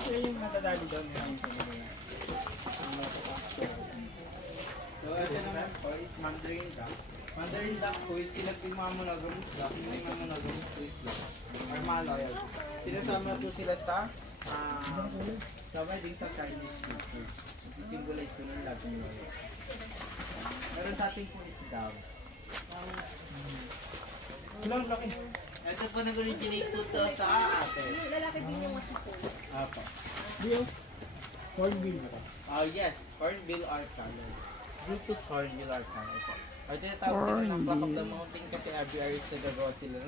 Sila yung nadadali daw nila yung pinili. So, ito naman po is Mandarin Duck. Mandarin Duck po is pinagpimamulagamot duck, pinagpimamulagamot po is duck. Or maloyal. Sinasama po sila sa sabay din sa Chinese food. Isisymbolize po ng love and loyal. Meron sa ating po is dove. Ilang laki. Ito po nag-originate po to sa ate. Lalaki din yung masipol. Apo. Dio. Hornbill ba ito? Yes, Hornbill Arcana. Brutus Hornbill Arcana po. Or tinatawag sila ng Clock of the Mountain kasi every year nagagawa sila